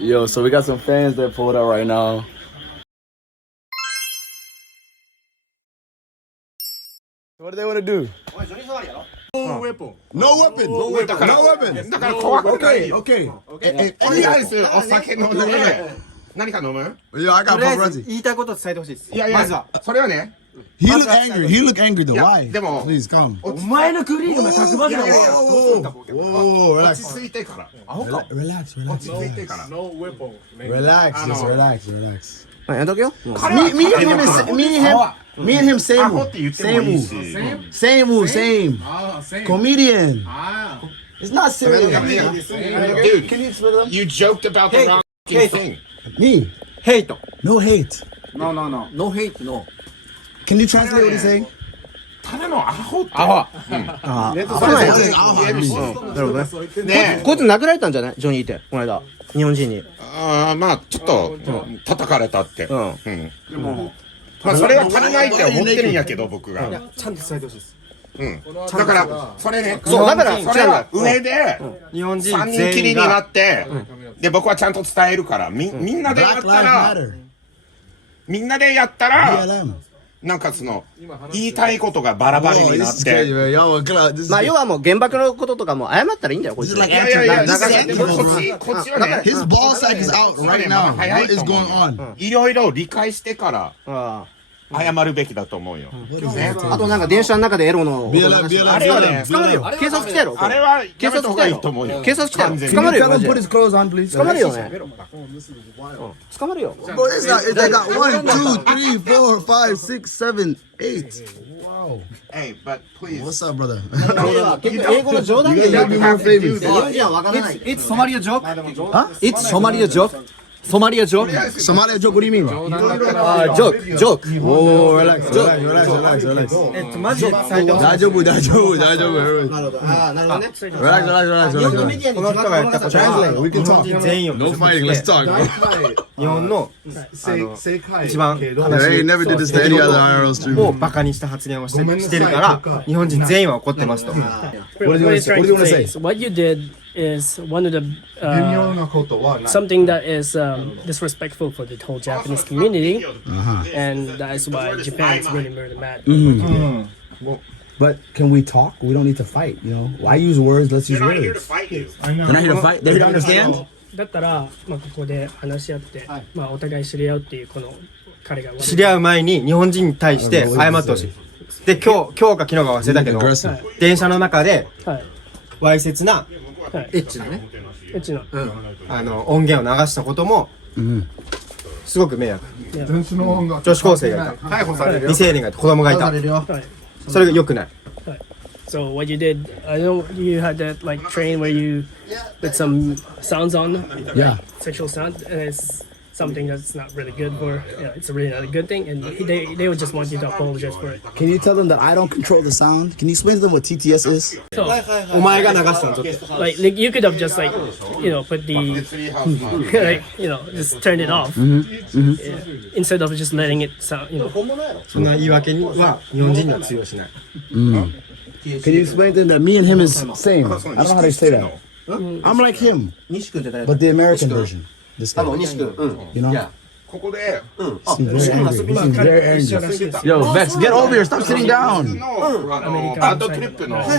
Yo, so we got some fans that pulled up right now. What do they want to do? No weapon. No weapon. No weapon. No weapon. だから怖くない。 Okay. とりあえずお酒飲んで何か飲む？ Yo, I got とりあえず paparazzi. 言いたいこと伝えてほしいです。いやいや、まずはそれはね。 He look angry. He look angry though. いや Why? でも Please come. お前のクリームが角張りだもん。 Whoa, 落 relax. ち着いてから。 Relax, 落ち relax, 着いてから。 relax. Just relax, relax. やめとけよ。 Me and him, same アホ move. って言ってもいいし。 Same move, same. Comedian. It's not serious. Dude, Can you explain them? you joked about the wrong thing. Me? ヘイト。 No hate. No, no, no. No hate, no. Can you translate what he's saying? ただのアホって。アホ。言えるし。なるほどね。ねこいつ殴られたんじゃないジョニーって、この間。日本人に。ああ、まあちょっと叩かれたって。うん。でも、まあそれは足りないって思ってるんやけど僕が。ちゃんと伝えてほしいです。だからそれね。そうだからそれは上で日本人3人きりになって、で僕はちゃんと伝えるから、みんなでやっ Black た Lives ら、 Matter. みんなでやったら、 BLM. なんかその言いたいことがバラバラ Oh, にな this っ is crazy, て。 man. Y'all want clout. This is まあ要はもう原爆のこととかも謝ったらいいんだよ、こいつ。 This is like いやいやいや、 This だ is から like でもこっちはね、 his ball sack is out right now. What is going on? いろいろ理解してからあ謝るべきだと思うよ。ね。あとなんか電車の中でエロの。 BLM, あれはね BLM, 捕まるよ。 BLM. 警察来たやろ。あれはやめた方がいいと思うよ。警察来たよ。完全に捕ま Can る you よ。 tell マ him ジ put で his clothes on, please? 捕まるよね。捕まるよ。 Bro, it's not. They got 1, 2, 3, 4, 5, 6, 7, 8. Wow. Hey, but please. What's up, brother? 英語の冗談 You で guys 言う。 gotta be more famous. 日本人はわからない。It's Somalia joke? Huh? It's Somalia joke? Somalia joke? Somalia joke, what do you mean? Joke. Whoa, relax. マジで伝えてほしい。大丈夫。なるほど。ああ、なるほどね。Relax. 日本のメディアにこの人がやったことは、 We can 日 talk. 本人全員を No fighting, let's talk, bro. 日本の一番 They ain't never did this to any other IRL を streamer. バカにした発言をしてるから日本人全員は怒ってますと。 What do you want to say? What do you want to say? So what you did is one of the something that is disrespectful for the whole Japanese community, and that is why Japan is really murder mad. But can we talk? We don't need to fight, you know? Why use words? Let's use They're not here to words. fight you. They're not here to fight? They're here to understand? だったら、まあ、ここで話し合って、まあ、お互い知り合うっていうこの彼が知り合う前に日本人に対して謝ってほしい。で今日か昨日か忘れたけど Aggressive. 電車の中ではいわいせつなはいエッチなね、うちの音源を流したこともすごく迷惑。女子高生がいた、逮捕されるよ。未成年がいた、子供がいた、はいそれが良くない。So what you did, I know you had that like train where you put some sounds on, Yeah. sexual sound, and it's something that's not really good for. Yeah, it's really not a good thing, and they would just want you to apologize for it. Can you tell them that I don't control the sound? Can you explain to them what TTS is? So お前が流したのちょっと like you could have just like put the like just turned it off yeah, instead of just letting it sound. そんな言い訳には日本人には通用しない。 Can you explain to them that me and him is same? I don't know how they say that. I'm like him, 西君って誰 but the American version. This guy. 西君、You know? ここで He's very angry. He's very angry. Yo, Vex, get over here. Stop sitting down. バッドトリップの I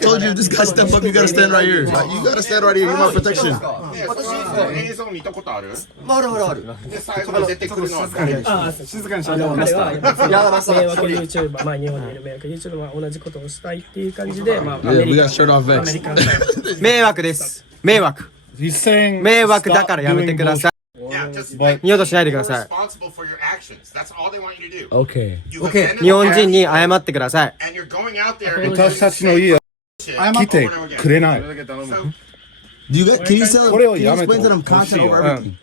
told you if this guy step up, you gotta stand right here. You gotta stand right here. You're my protection. 映像見たことある？ある。で最後に出てくるのは誰？静かにし彼は迷惑 YouTuber、まあ日本にいる迷惑 YouTuber は同じことをしたいっていう感じで、まあア Yeah, メ we リ got カ shirt off ア Vex. メリカ迷惑です。迷惑。迷惑だからやめてください。 Yeah, just 二度としないでください。 responsible for your actions. That's all they want you to do. Okay. You OK、 abandon 日本 the 人に謝ってください。 and you're going out there and 私たちの家 来てくれない。 So Do you get? Can you tell them? これを Can you やめて explain to them content over everything?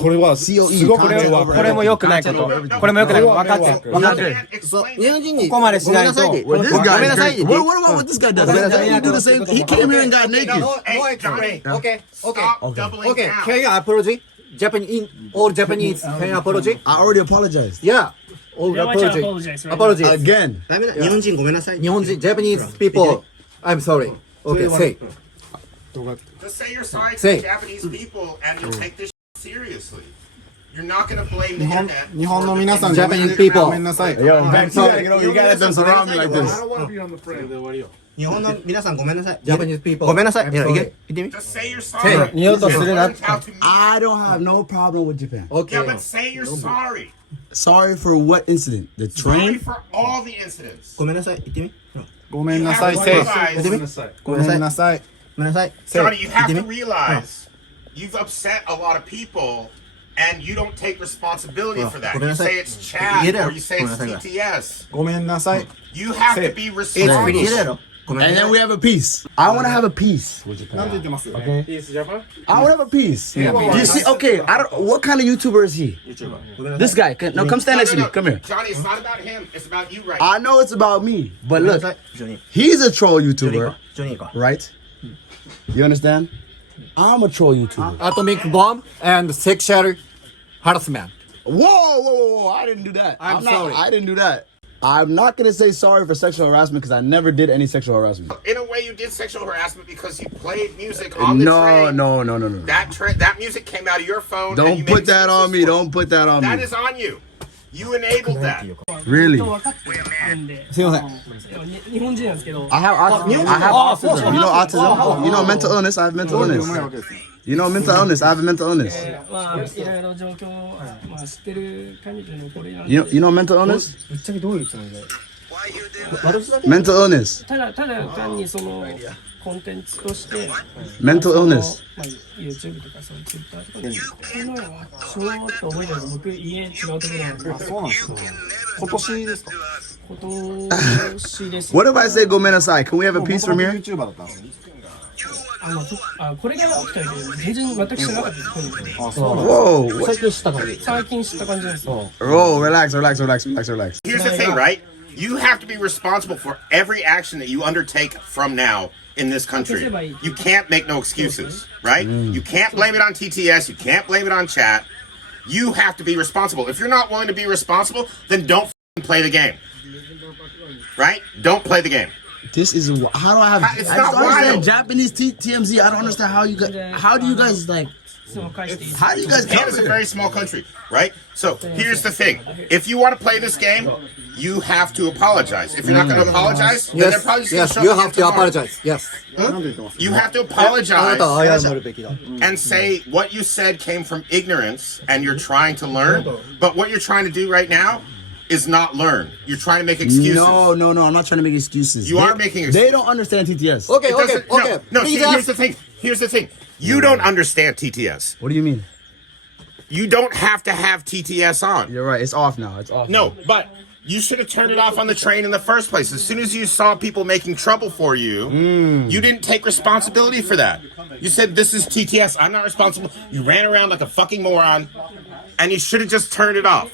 これはす COE ごく content これも良くないこと。これも良くないこと。分かってる。分かってる。 can't explain 日本人にここまでしないと。 Well, this ごめん guy な is さい crazy. What about what this guy does? He do the same. He came here and got naked. Hey, Johnny, OK、OK、 stop doubling OK。 down. Can you apology? Japanese, all Japanese, can you apology? I already apologized. Yeah. All Yeah, why don't you apology. apologize, right? Apology. Again. 日本人ごめんなさい。日本人、Japanese people, I'm sorry. OK, say. Just say you're sorry to Say. the Japanese people and you'll take this seriously. You're not gonna blame the internet. 日本の皆さん Japanese people ごめんなさい Yo, Max, you gotta get over. You gotta let them surround me like this. Oh. 日本の皆さんごめんなさい。 Japanese people ごめんなさい。いけ言ってみ。 Just say you're sorry. 二度とするな Learn how to meet. I don't have no problem with Japan. Yeah, but say you're sorry. Sorry for what incident? The Sorry train? for all the incidents. ごめんなさい。言ってみ。ごめんなさい You せ have い to realize- ごめんなさいごめんなさい。 Johnny, you have 言 to ってみ。 realize you've upset a lot of people and you don't take responsibility for that. You say it's chat or you say it's TTS. ごめんなさい You have to be It's responsible. finished. 言えろ。ごめん And なさ then い。 we have a peace. I want to have a peace. なんて言ってます I want to have a peace. You see, okay, I don't. What kind of YouTuber is he? This guy. No, come stand next to me. Come here. Johnny, it's not about him. It's about you right I know it's about me, but ごめんな look, さい。ジョニー。 he's a troll ジョニー YouTuber, か。ジョニーか。 right? You understand? I'm a troll YouTuber. atomic bomb and sexual harassment Whoa, whoa, whoa, whoa! I didn't do that. I'm not, sorry. I didn't do that. I'm not gonna say sorry for sexual harassment because I never did any sexual harassment. now. In a way, you did sexual harassment because you played music on the No, train. no, no, no, no. That music came out of your phone. and you Don't made put that on me. excuses for it. Don't put that on That me. is on you. You enabled that. Really? 分かってるんで。すいません日本人なんですけど。 I have autism. I have autism. You know autism? You know mental illness? I have mental illness. You know mental illness? I have a mental illness. まあいろいろ状況をまあ知ってる限りのこれなんで。 You know mental illness? ぶっちゃけどういうつもりで Mental illness. ただ単にそのコンテンツとして。 Mental illness. まあ YouTube とかそういう Twitter とかで。この前はちょっと覚えてる。僕家違うところなんで。そうなんですか今年ですか今年です。 What if I say go menasai? Can we have a piece from here? YouTuber だったんですねこれが起きたけど全然全く知らなかったですとにかくあそうなん Whoa. 最近知った感じ最近知った感じなんですよ Whoa. Relax, relax, relax, relax, relax. Here's the thing, right? You have to be responsible for every action that you undertake from now in this country. You can't make no excuses, right? You can't blame it on TTS. You can't blame it on chat. You have to be responsible. If you're not willing to be responsible, then don't f***ing play the game. Right? Don't play the game. This is how do I have? It's I not don't understand wild. Japanese TMZ. I don't understand how you guys. How do you guys like? その返していい How do you guys Japan cover is a it? very small country, right? So here's the thing. If you want to play this game, you have to apologize. If you're not going to apologize, then they're Yes, probably just going yes, to show you up have to tomorrow. apologize. Yes. You have to あなたは apologize 謝るべきだ。 and say what you said came from ignorance and you're trying to learn. But what you're trying to do right now is not learn. You're trying to make excuses. No, no, no. I'm not trying to make excuses. You They- are making excuses. They don't understand TTS. Okay, It okay, doesn't- okay. No, Please here's ask. the thing. Here's the thing. You don't understand TTS. What do you mean? You don't have to have TTS on. You're right. It's off now. It's off. No, but you should have turned it off on the train in the first place. As soon as you saw people making trouble for you, you didn't take responsibility for that. You said, this is TTS. I'm not responsible. You ran around like a fucking moron, and you should have just turned it off.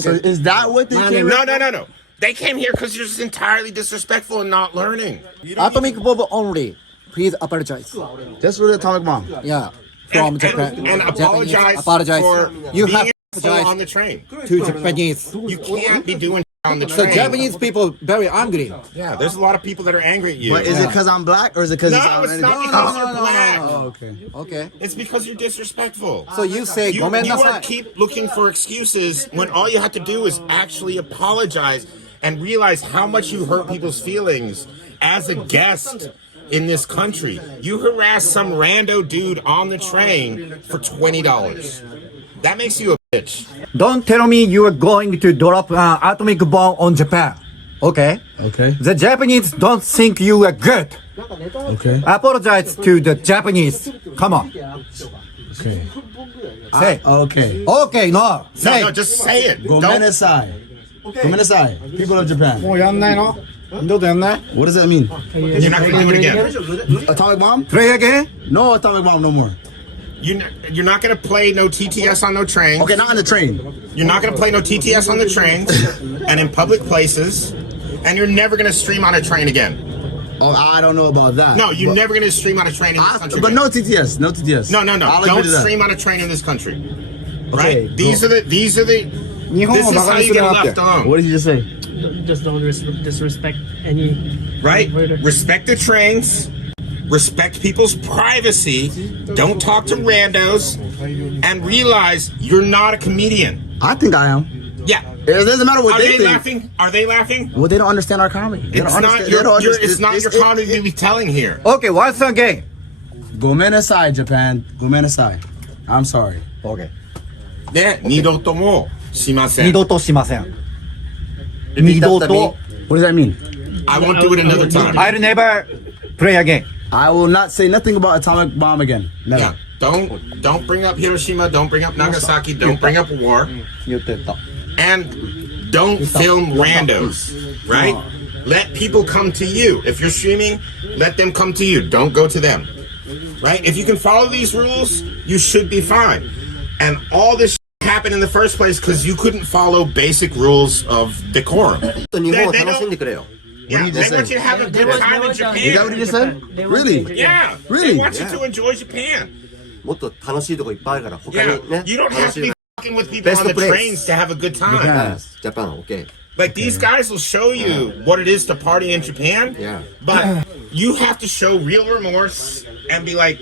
So is that what they came? No. They came here because you're just entirely disrespectful and not learning. Atomic bomb only. Please apologize. Just for the atomic bomb. Yeah. From Japan. And apologize, Japanese, apologize. for You being have an to asshole on apologize the train. to Japanese. You can't be doing on the The train. Japanese people very angry. Yeah, there's a lot of people that are angry at you. But is it because I'm black or is it because No, it's it's not because you're black. Oh, okay. Okay. It's because you're disrespectful. So you say You ごめんな are さい。 keep looking for excuses when all you have to do is actually apologize and realize how much you hurt people's feelings as a guest in this country. You harass some rando dude on the train for $20. That makes you a bitch. Don't tell me you are going to drop an atomic bomb on Japan. Okay? Okay. The Japanese don't think you are good. Okay. Apologize to the Japanese. Come on. Okay. Say. Okay. Okay, no. No, Say. no, just say it. Go Don't. menasai. Go menasai. People of Japan. もうやんないの二度とやんない What does that mean? You're not going to do it again. Atomic bomb? Play again? No atomic bomb no more. You're not going to play no TTS on no trains. Okay, not on the train. You're not going to play no TTS on the trains and in public places. And you're never going to stream on a train again. Oh, I don't know about that. No, you're But- never going to stream on a train in this country. But again. no TTS. No TTS. No. I'll agree Don't to that. stream on a train in this country. Okay, Right? These are the. 日本 This を is バカ how に you する get なって left alone. What did you just say? Just don't disrespect any Right? Respect the trains. respect people's privacy, don't talk to randos, and realize you're not a comedian. I think I am. Yeah. It doesn't matter what Are they think. laughing? Are they laughing? Well, they don't understand our comedy. They It's don't not understand- your, they don't it's not your comedy to be telling here. Okay, once again. Gomenasai, Japan. Gomenasai. I'm sorry. Okay. で、二度ともしません。二度としません。二度と。 What does that mean? I won't do it another time. I'll never play again. I will not say nothing about atomic bomb again. Never. Yeah. Don't bring up Hiroshima, don't bring up Nagasaki, don't bring up war. 言ってた。 And don't film randos, right? Let people come to you. If you're streaming, let them come to you. Don't go to them. Right? If you can follow these rules, you should be fine. And all this happened in the first place because you couldn't follow basic rules of decorum. 日本を楽しんでくれよ。 Yeah, they want you to have a good time in Is that what you Japan. just said? Really? Yeah, Really? they want you to enjoy Japan. もっと楽しいとこいっぱいあるから、他に Yeah, ね。 you don't 楽 have し to い be fucking with people Best on the place. trains to have a good time. Yes, Japan, okay. Like these guys will show you what it is to party in Japan. Yeah. But you have to show real remorse and be like,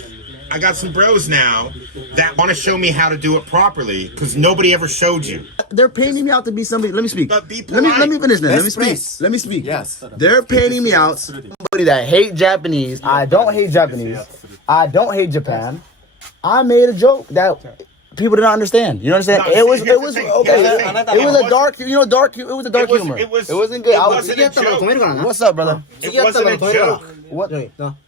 I got some bros now that want to show me how to do it properly because nobody ever showed you. They're painting me out to be somebody. Let me speak. But be Let me polite. finish this. Let me Best speak. place. Let me speak. Yes. They're painting me out somebody that hate Japanese. I don't hate Japanese. I don't hate Japan. I made a joke that people didn't understand. You know what I'm saying? No, It was here's the okay. thing. It Here's the thing. was a dark, you know, dark. It was a dark humor. It wasn't good. It I was- wasn't a joke. What's up, brother? It wasn't a joke.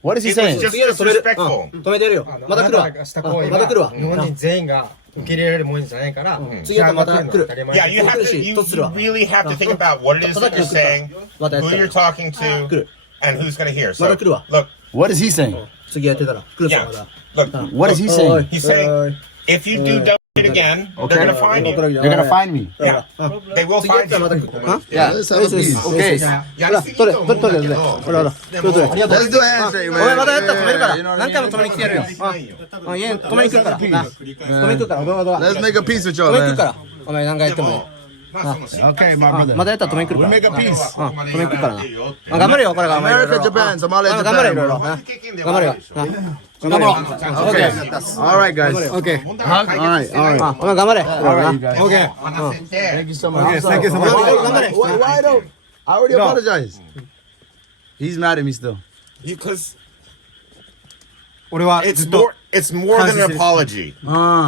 What is he It was saying? just disrespectful. 止めてるよ。また来るわ。した行為また来るわ。は日本人全員が受け入れられるものじゃないから、次はまた来る。 Yeah, you have to. You really have to think about what it is that you're saying, who you're talking to, and who's going to hear. So, look, What is he saying? 次やってたら来るぞ yeah, まだ。 look. What is he saying? He's saying if you do dumb shit again, they're going to find you. They're gonna find me. Yeah, they will 次やっ find たらまた you. 来る。は Yeah, let's have a piece. Okay. やりすぎると思うんだけど、ほらほら。取れ取れ。 Let's do a handshake, man. お前またやったら止めるから。 You know what I 何回も止めに来てやるよ。いや止めに来るから。止めに来るから。お前また。 Let's make a piece with 止 y'all, めに来る man. から。お前何回やっても。 Okay, my brother. またやったら止めに来るから。 We'll make a piece. 止めに来るからな。頑張れよこれから。 America, Japan, Somalia, 頑張れい Japan, ろいろ。 bro. 頑張れよ。頑張ろう。 Okay. All right, guys. Okay. Huh? All right, all right. お前頑張れ。 All right, you guys. Okay. Thank you so much. Okay, I'm sorry. thank you so much. Why don't? I already apologized. He's mad at me still. Because 俺は it's ずっと more than an apology.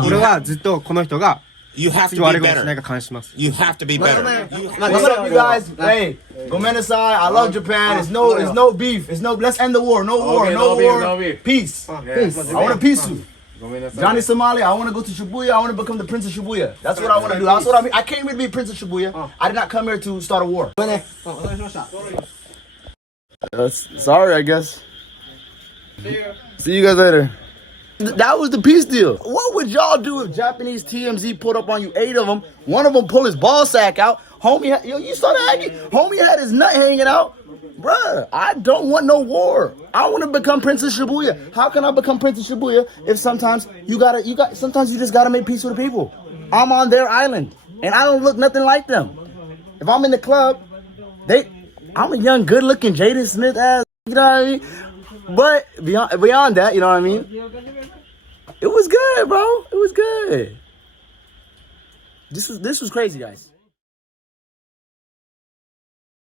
俺はずっとこの人が You have to 悪い be ことしない better. か監視します。 You have to be better. What's up, you guys? Hey, Gomenasai. I love Japan. It's no beef. It's no. Let's end the war. No war. No war. Peace. Peace. I want to peace you. Johnny Somali, I want to go to Shibuya. I want to become the Prince of Shibuya. That's what I want to do. That's what I mean. I came here to be Prince of Shibuya. I did not come here to start a war. Sorry, I guess. See you guys later. That was the peace deal. What would y'all do if Japanese TMZ pulled up on you, 8 of them, one of them pulled his ball sack out, homie, you saw that? Homie had his nut hanging out. Bruh, I don't want no war. I want to become Prince of Shibuya. How can I become Prince of Shibuya if sometimes sometimes you just gotta make peace with the people? I'm on their island, and I don't look nothing like them. If I'm in the club, I'm a young, good-looking Jaden Smith ass, you know what I mean? But beyond that, you know what I mean? It was good, bro. It was good. This was crazy, guys.